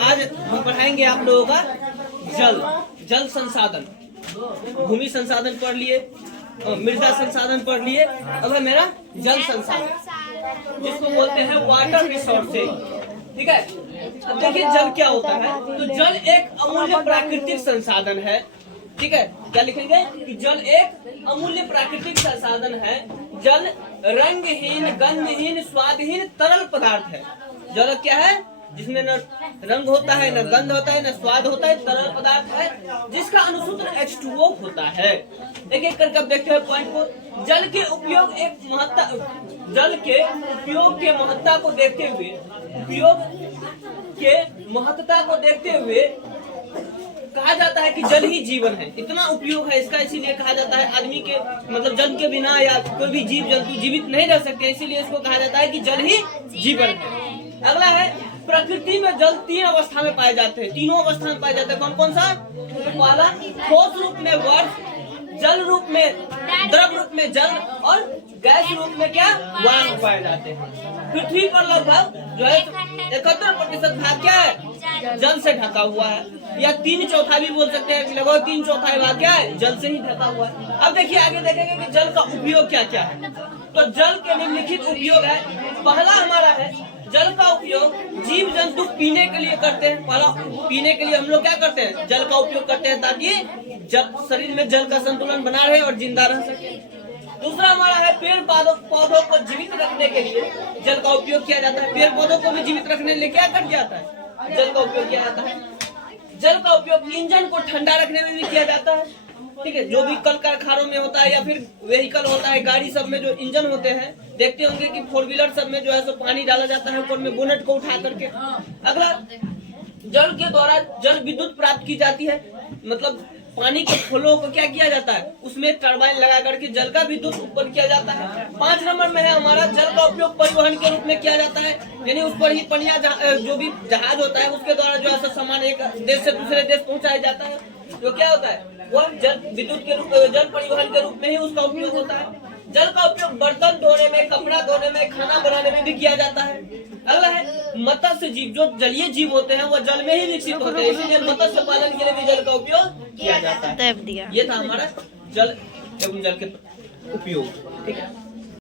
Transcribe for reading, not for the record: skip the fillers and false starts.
आज हम पढ़ाएंगे आप लोगों का जल संसाधन। भूमि संसाधन पढ़ लिए, मृदा संसाधन पढ़ लिए, अब है मेरा जल संसाधन जिसको बोलते हैं वाटर रिसोर्सेज। ठीक है, अब देखिए जल क्या होता है। तो जल एक अमूल्य प्राकृतिक संसाधन है। ठीक है, क्या लिखेंगे कि जल एक अमूल्य प्राकृतिक संसाधन है। जल रंगहीन, गंधहीन, स्वादहीन तरल पदार्थ है। जल क्या है? जिसमें न रंग होता है, न गंध होता है, न स्वाद होता है, तरल पदार्थ है जिसका अनुसूत्र H2O होता है। एक एक करके देखते हैं पॉइंट को। जल के उपयोग जल के उपयोग के महत्ता को देखते हुए, कहा जाता है कि जल ही जीवन है। इतना उपयोग है इसका, इसीलिए कहा जाता है आदमी के मतलब जल के बिना या कोई भी जीव जंतु जीवित नहीं रह सकते, इसीलिए इसको कहा जाता है कि जल ही जीवन है। अगला है प्रकृति में जल 3 अवस्था में पाए जाते हैं। तीनों अवस्था में पाए जाते हैं। कौन कौन सा? तो पहला ठोस रूप में बर्फ, जल रूप में, द्रव रूप में जल, और गैस रूप में क्या? वाष्प पाए जाते हैं। पृथ्वी पर लगभग जो है 71% भाग क्या है? जल से ढका हुआ है, या 3/4 भी बोल सकते हैं। लगभग 3/4 भाग क्या है? जल से ही ढका हुआ है। अब देखिए आगे देखेंगे कि जल का उपयोग क्या क्या है। तो जल के निम्नलिखित उपयोग है। पहला हमारा है जल का उपयोग जीव जंतु पीने के लिए करते हैं। पहला पीने के लिए हम लोग क्या करते हैं? जल का उपयोग करते हैं ताकि जब शरीर में जल का संतुलन बना रहे और जिंदा रह सके। दूसरा हमारा है पेड़ पौधों को जीवित रखने के लिए जल का उपयोग किया जाता है। पेड़ पौधों को भी जीवित रखने के लिए क्या कर जाता है? जल का उपयोग किया जाता है। जल का उपयोग इंजन को ठंडा रखने में भी किया जाता है। ठीक है, जो भी कल कारखानों में होता है या फिर व्हीकल होता है, गाड़ी सब में जो इंजन होते हैं, देखते होंगे कि 4 व्हीलर सब में जो है सो पानी डाला जाता है ऊपर में बोनेट को उठा करके। अगला, जल के द्वारा जल विद्युत प्राप्त की जाती है। मतलब पानी के फूलों को क्या किया जाता है? उसमें टरबाइन लगा करके जल का विद्युत उत्पन्न किया जाता है। 5 नंबर में है हमारा जल का उपयोग परिवहन के रूप में किया जाता है। यानी उस पर ही पनिया जो भी जहाज होता है उसके द्वारा जो है सामान एक देश से दूसरे देश पहुंचाया जाता है। जो क्या होता है वह जल विद्युत के रूप में, जल परिवहन के रूप में ही उसका उपयोग होता है। जल का उपयोग बर्तन धोने में, कपड़ा धोने में, खाना बनाने में भी किया जाता है। अगला है मत्स्य जीव। जो जलीय जीव होते हैं वह जल में ही विकसित होते हैं, इसलिए मत्स्य पालन के लिए भी जल का उपयोग किया जाता है। ये था हमारा जल एवं जल के उपयोग। ठीक है।